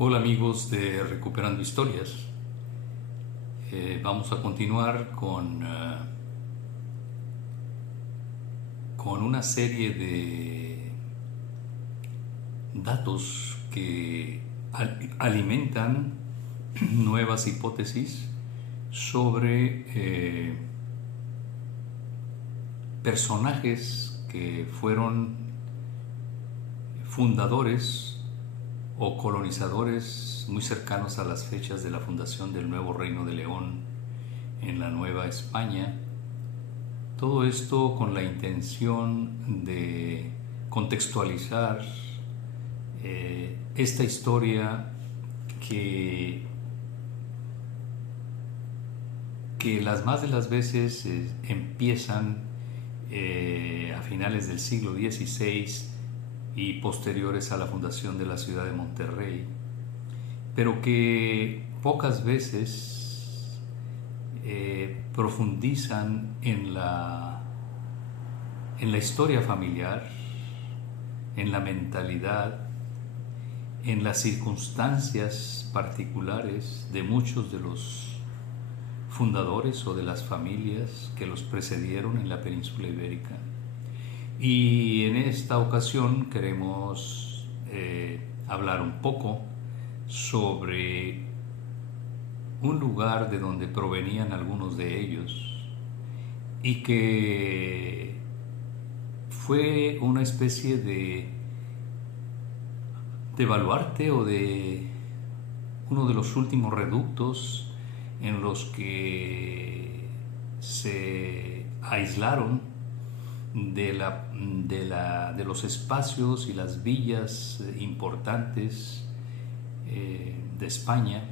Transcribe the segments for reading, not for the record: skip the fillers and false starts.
Hola amigos de Recuperando Historias. Vamos a continuar con una serie de datos que alimentan nuevas hipótesis sobre personajes que fueron fundadores o colonizadores muy cercanos a las fechas de la fundación del nuevo Reino de León en la Nueva España. Todo esto con la intención de contextualizar esta historia que, que las más de las veces empiezan a finales del siglo XVI y posteriores a la fundación de la ciudad de Monterrey, pero que pocas veces profundizan en la historia familiar, en la mentalidad, en las circunstancias particulares de muchos de los fundadores o de las familias que los precedieron en la península ibérica. Y en esta ocasión queremos hablar un poco sobre un lugar de donde provenían algunos de ellos y que fue una especie de baluarte o de uno de los últimos reductos en los que se aislaron de los espacios y las villas importantes de España,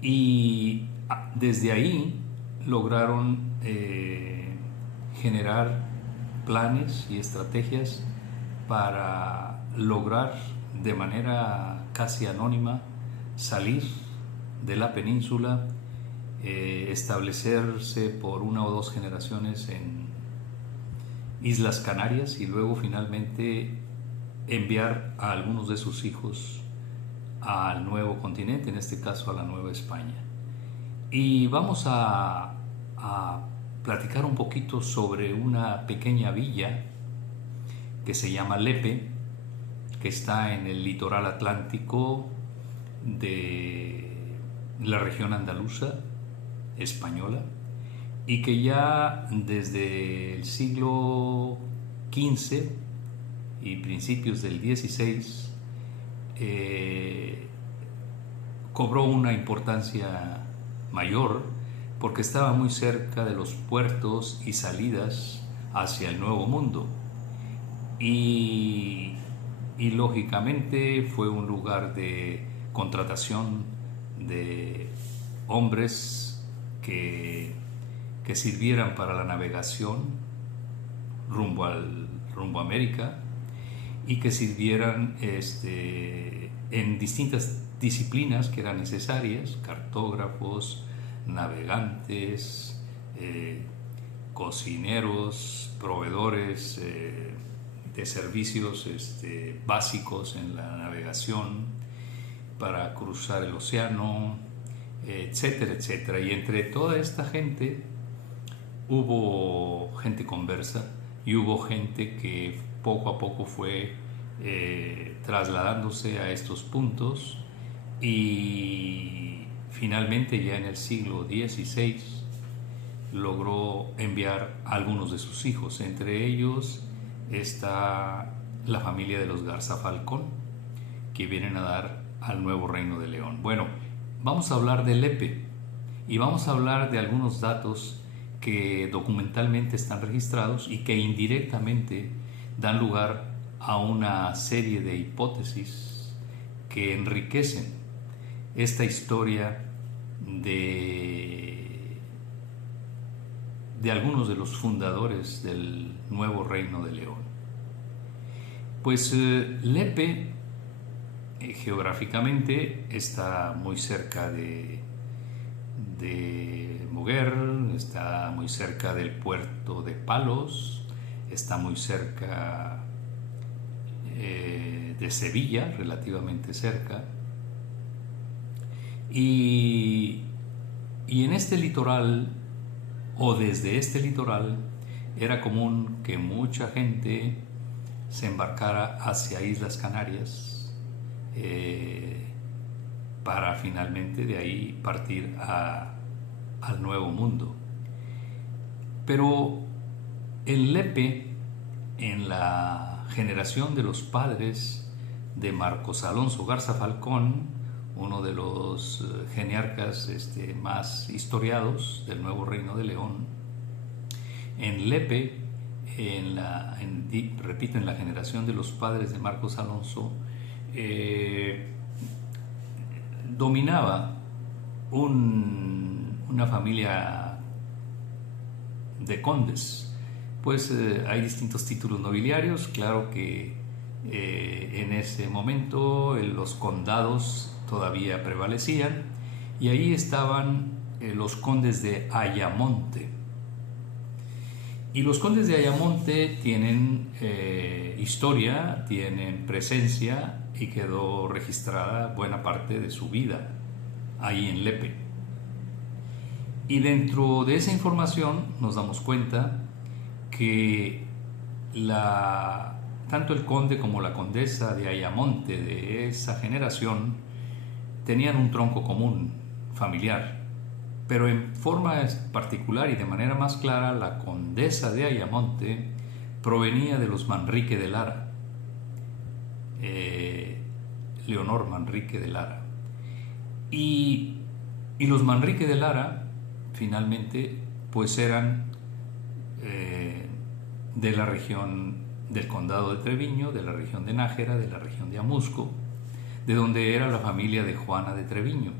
y desde ahí lograron generar planes y estrategias para lograr de manera casi anónima salir de la península, establecerse por una o dos generaciones en Islas Canarias y luego finalmente enviar a algunos de sus hijos al nuevo continente, en este caso a la Nueva España. Y vamos a platicar un poquito sobre una pequeña villa que se llama Lepe, que está en el litoral atlántico de la región andaluza española, y que ya desde el siglo XV y principios del XVI cobró una importancia mayor porque estaba muy cerca de los puertos y salidas hacia el Nuevo Mundo, y lógicamente fue un lugar de contratación de hombres que sirvieran para la navegación rumbo a América, y que sirvieran en distintas disciplinas que eran necesarias: cartógrafos, navegantes, cocineros, proveedores de servicios básicos en la navegación para cruzar el océano, etcétera, etcétera. Y entre toda esta gente hubo gente conversa y hubo gente que poco a poco fue trasladándose a estos puntos, y finalmente ya en el siglo XVI logró enviar a algunos de sus hijos. Entre ellos está la familia de los Garza Falcón, que vienen a dar al nuevo Reino de León. Bueno, vamos a hablar de Lepe y vamos a hablar de algunos datos que documentalmente están registrados y que indirectamente dan lugar a una serie de hipótesis que enriquecen esta historia de algunos de los fundadores del nuevo Reino de León. Pues Lepe geográficamente está muy cerca de Moguer, está muy cerca del puerto de Palos, está muy cerca de Sevilla, relativamente cerca. Y en este litoral, o desde este litoral, era común que mucha gente se embarcara hacia Islas Canarias para finalmente de ahí partir al Nuevo Mundo. Pero en Lepe, en la generación de los padres de Marcos Alonso Garza Falcón, uno de los geniarcas más historiados del Nuevo Reino de León, en Lepe, repito, en la generación de los padres de Marcos Alonso, dominaba una familia de condes. Pues hay distintos títulos nobiliarios, claro que en ese momento los condados todavía prevalecían, y ahí estaban los condes de Ayamonte. Y los condes de Ayamonte tienen historia, tienen presencia, y quedó registrada buena parte de su vida ahí en Lepe. Y dentro de esa información nos damos cuenta que tanto el conde como la condesa de Ayamonte de esa generación tenían un tronco común familiar, pero en forma particular y de manera más clara, la condesa de Ayamonte provenía de los Manrique de Lara, Leonor Manrique de Lara, y los Manrique de Lara finalmente pues eran de la región del condado de Treviño, de la región de Nájera, de la región de Amusco, de donde era la familia de Juana de Treviño.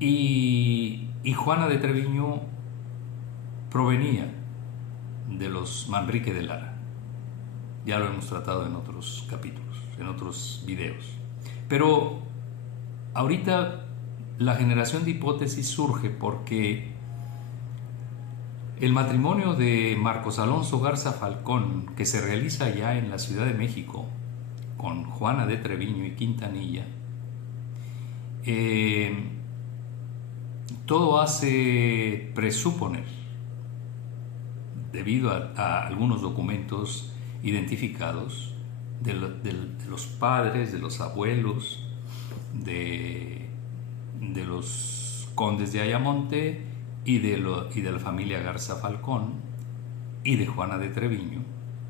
Y Juana de Treviño provenía de los Manrique de Lara. Ya lo hemos tratado en otros capítulos, en otros videos. Pero ahorita la generación de hipótesis surge porque el matrimonio de Marcos Alonso Garza Falcón, que se realiza ya en la Ciudad de México con Juana de Treviño y Quintanilla, todo hace presuponer, debido a algunos documentos identificados de los padres, de los abuelos, de los condes de Ayamonte y de la familia Garza Falcón y de Juana de Treviño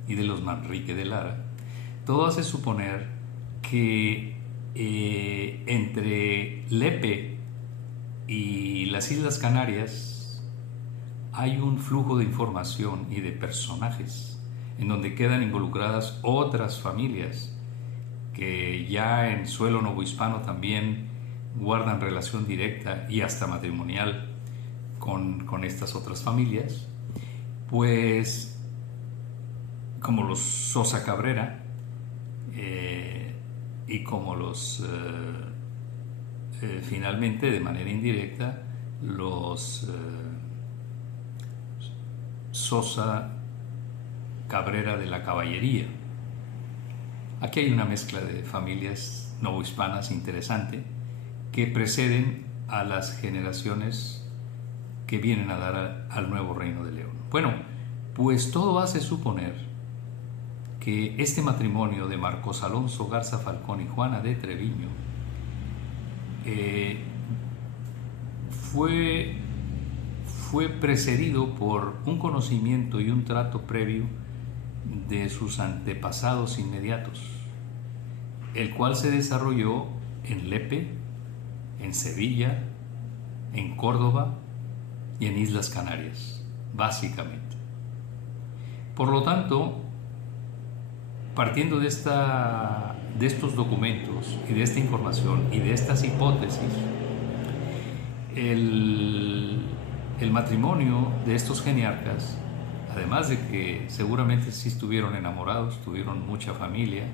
y de los Manrique de Lara. Todo hace suponer que entre Lepe y las Islas Canarias hay un flujo de información y de personajes en donde quedan involucradas otras familias que ya en suelo novohispano también guardan relación directa y hasta matrimonial con estas otras familias, pues como los Sosa Cabrera y como los finalmente de manera indirecta los Sosa Cabrera de la Caballería. Aquí hay una mezcla de familias novohispanas interesante que preceden a las generaciones que vienen a dar al nuevo Reino de León. Bueno, pues todo hace suponer que este matrimonio de Marcos Alonso Garza Falcón y Juana de Treviño fue precedido por un conocimiento y un trato previo de sus antepasados inmediatos, el cual se desarrolló en Lepe, en Sevilla, en Córdoba y en Islas Canarias, básicamente. Por lo tanto, partiendo de estos documentos y de esta información y de estas hipótesis, el matrimonio de estos geniarcas, además de que seguramente sí estuvieron enamorados, tuvieron mucha familia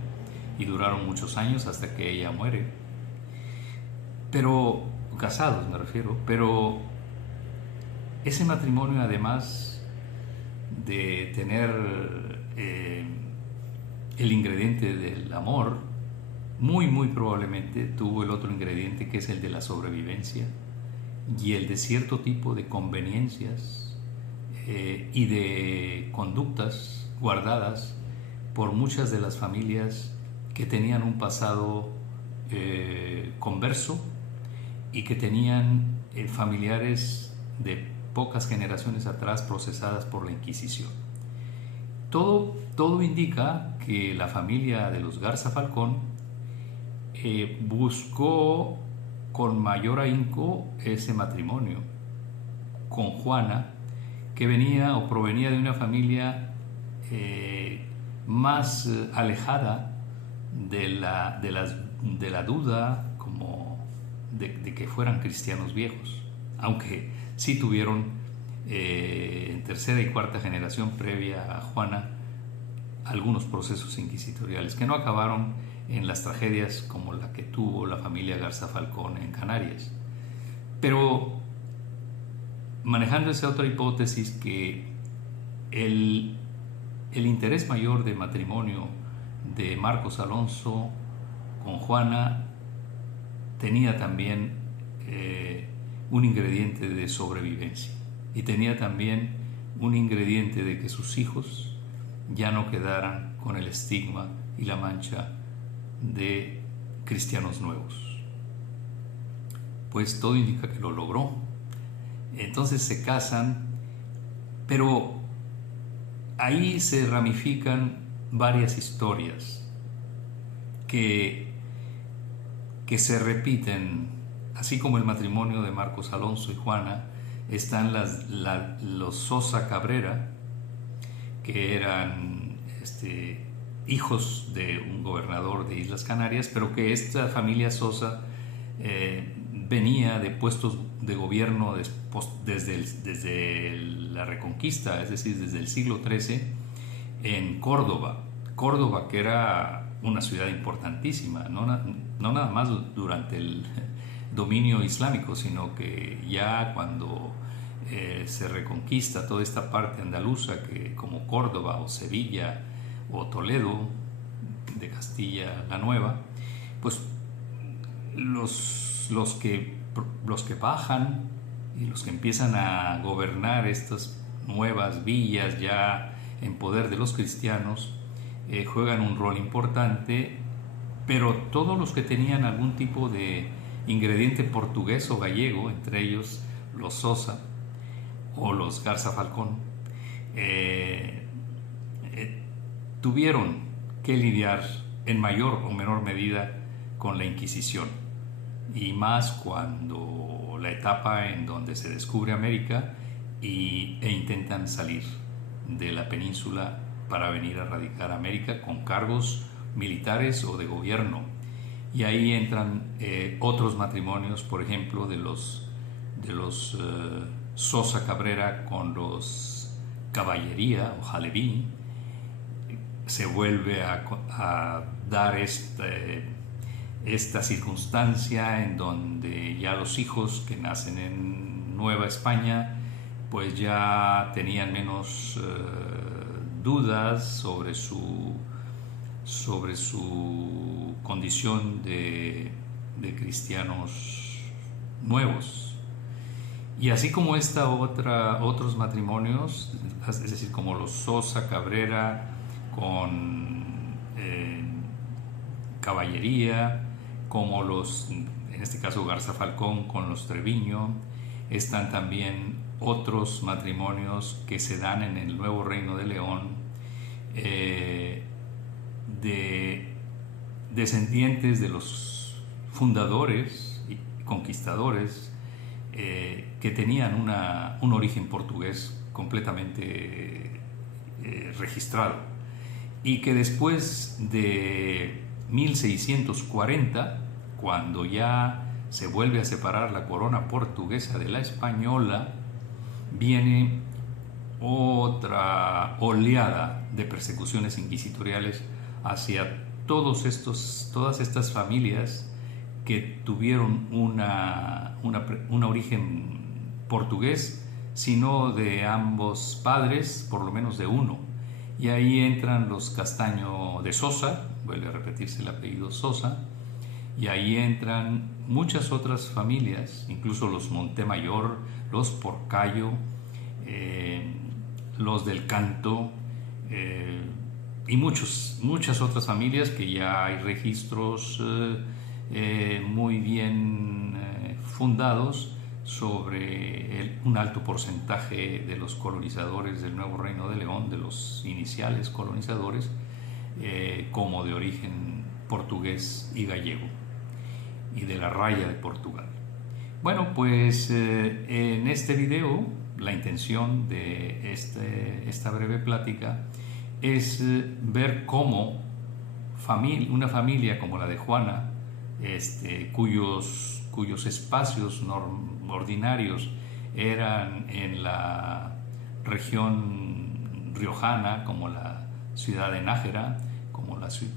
y duraron muchos años hasta que ella muere, pero casados me refiero, pero ese matrimonio, además de tener el ingrediente del amor, muy probablemente tuvo el otro ingrediente, que es el de la sobrevivencia y el de cierto tipo de conveniencias y de conductas guardadas por muchas de las familias que tenían un pasado converso y que tenían familiares de pocas generaciones atrás procesadas por la Inquisición. Todo indica que la familia de los Garza Falcón buscó con mayor ahínco ese matrimonio con Juana, que venía o provenía de una familia más alejada de la duda como de que fueran cristianos viejos, aunque sí tuvieron en tercera y cuarta generación previa a Juana algunos procesos inquisitoriales que no acabaron en las tragedias como la que tuvo la familia Garza Falcón en Canarias. Pero manejando esa otra hipótesis, que el interés mayor de matrimonio de Marcos Alonso con Juana tenía también un ingrediente de sobrevivencia, y tenía también un ingrediente de que sus hijos ya no quedaran con el estigma y la mancha de cristianos nuevos. Pues todo indica que lo logró. Entonces se casan, pero ahí se ramifican varias historias que se repiten, así como el matrimonio de Marcos Alonso y Juana. Están los Sosa Cabrera, que eran hijos de un gobernador de Islas Canarias, pero que esta familia Sosa venía de puestos de gobierno desde la Reconquista, es decir, desde el siglo XIII, en Córdoba, que era una ciudad importantísima, no nada más durante el dominio islámico, sino que ya cuando se reconquista toda esta parte andaluza, que como Córdoba o Sevilla o Toledo de Castilla la Nueva, pues los que bajan y los que empiezan a gobernar estas nuevas villas ya en poder de los cristianos juegan un rol importante, pero todos los que tenían algún tipo de ingrediente portugués o gallego, entre ellos los Sosa o los Garza Falcón, tuvieron que lidiar en mayor o menor medida con la Inquisición, y más cuando la etapa en donde se descubre América e intentan salir de la península para venir a radicar a América con cargos militares o de gobierno. Y ahí entran otros matrimonios, por ejemplo, de los Sosa Cabrera con los Caballería o Jaleví. Se vuelve a dar esta circunstancia en donde ya los hijos que nacen en Nueva España pues ya tenían menos dudas sobre su condición de cristianos nuevos. Y así como otros matrimonios, es decir, como los Sosa Cabrera con Caballería, como en este caso Garza Falcón con los Treviño, están también otros matrimonios que se dan en el Nuevo Reino de León, de descendientes de los fundadores y conquistadores que tenían un origen portugués completamente registrado, y que después de 1640, cuando ya se vuelve a separar la corona portuguesa de la española, viene otra oleada de persecuciones inquisitoriales hacia todas estas familias que tuvieron un origen portugués, sino de ambos padres, por lo menos de uno, y ahí entran los Castaño de Sosa, vuelve a repetirse el apellido Sosa, y ahí entran muchas otras familias, incluso los Montemayor, los Porcayo, los del Canto, y muchas otras familias que ya hay registros muy bien fundados sobre un alto porcentaje de los colonizadores del Nuevo Reino de León, de los iniciales colonizadores, como de origen portugués y gallego, y de la raya de Portugal. Bueno, pues en este video la intención de esta breve plática es ver cómo una familia como la de Juana, cuyos espacios ordinarios eran en la región riojana, como la ciudad de Nájera,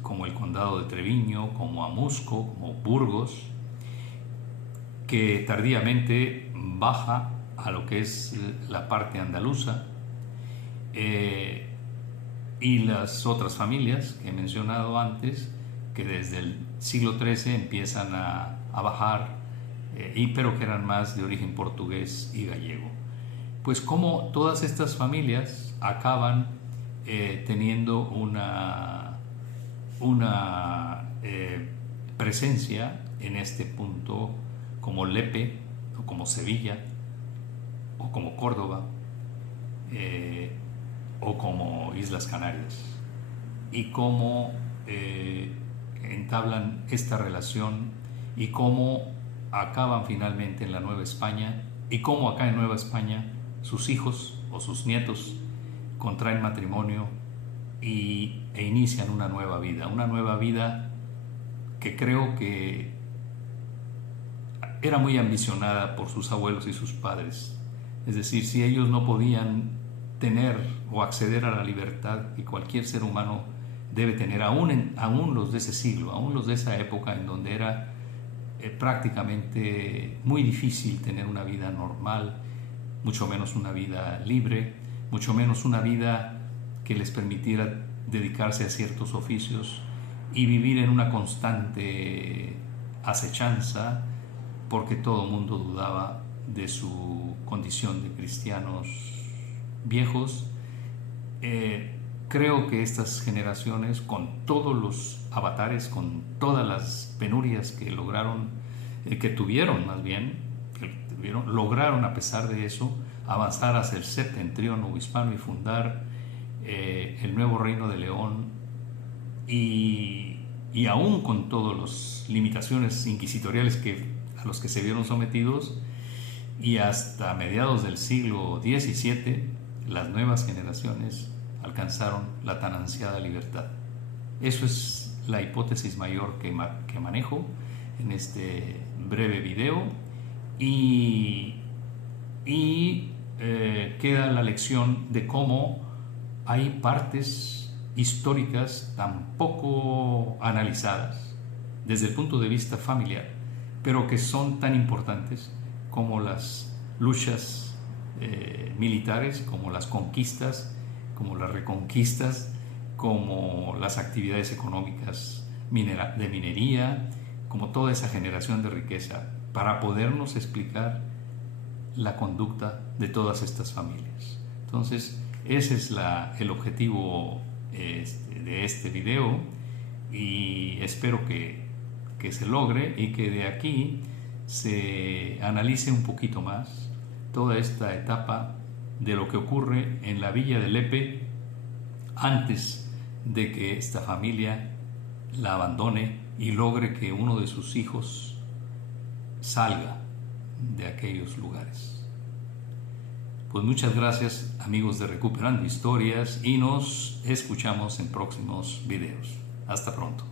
como el condado de Treviño, como Amusco, como Burgos, que tardíamente baja a lo que es la parte andaluza, y las otras familias que he mencionado antes, que desde el siglo XIII empiezan a bajar, pero que eran más de origen portugués y gallego. Pues como todas estas familias acaban teniendo una presencia en este punto, como Lepe, o como Sevilla, o como Córdoba, o como Islas Canarias, y cómo entablan esta relación, y cómo acaban finalmente en la Nueva España, y cómo acá en Nueva España sus hijos o sus nietos contraen matrimonio e inician una nueva vida que creo que era muy ambicionada por sus abuelos y sus padres. Es decir, si ellos no podían tener o acceder a la libertad que cualquier ser humano debe tener, aún los de ese siglo, aún los de esa época en donde era prácticamente muy difícil tener una vida normal, mucho menos una vida libre, mucho menos una vida que les permitiera dedicarse a ciertos oficios y vivir en una constante acechanza, porque todo el mundo dudaba de su condición de cristianos viejos. Creo que estas generaciones, con todos los avatares, con todas las penurias que lograron a pesar de eso avanzar hacia el septentrión o hispano y fundar el nuevo Reino de León, y aún con todas las limitaciones inquisitoriales a los que se vieron sometidos, y hasta mediados del siglo XVII las nuevas generaciones alcanzaron la tan ansiada libertad. Eso es la hipótesis mayor que manejo en este breve video, y queda la lección de cómo hay partes históricas tan poco analizadas desde el punto de vista familiar, pero que son tan importantes como las luchas militares, como las conquistas, como las reconquistas, como las actividades económicas de minería, como toda esa generación de riqueza, para podernos explicar la conducta de todas estas familias. Entonces, ese es el objetivo de este video, y espero que se logre y que de aquí se analice un poquito más toda esta etapa de lo que ocurre en la villa de Lepe antes de que esta familia la abandone y logre que uno de sus hijos salga de aquellos lugares. Pues muchas gracias, amigos de Recuperando Historias, y nos escuchamos en próximos videos. Hasta pronto.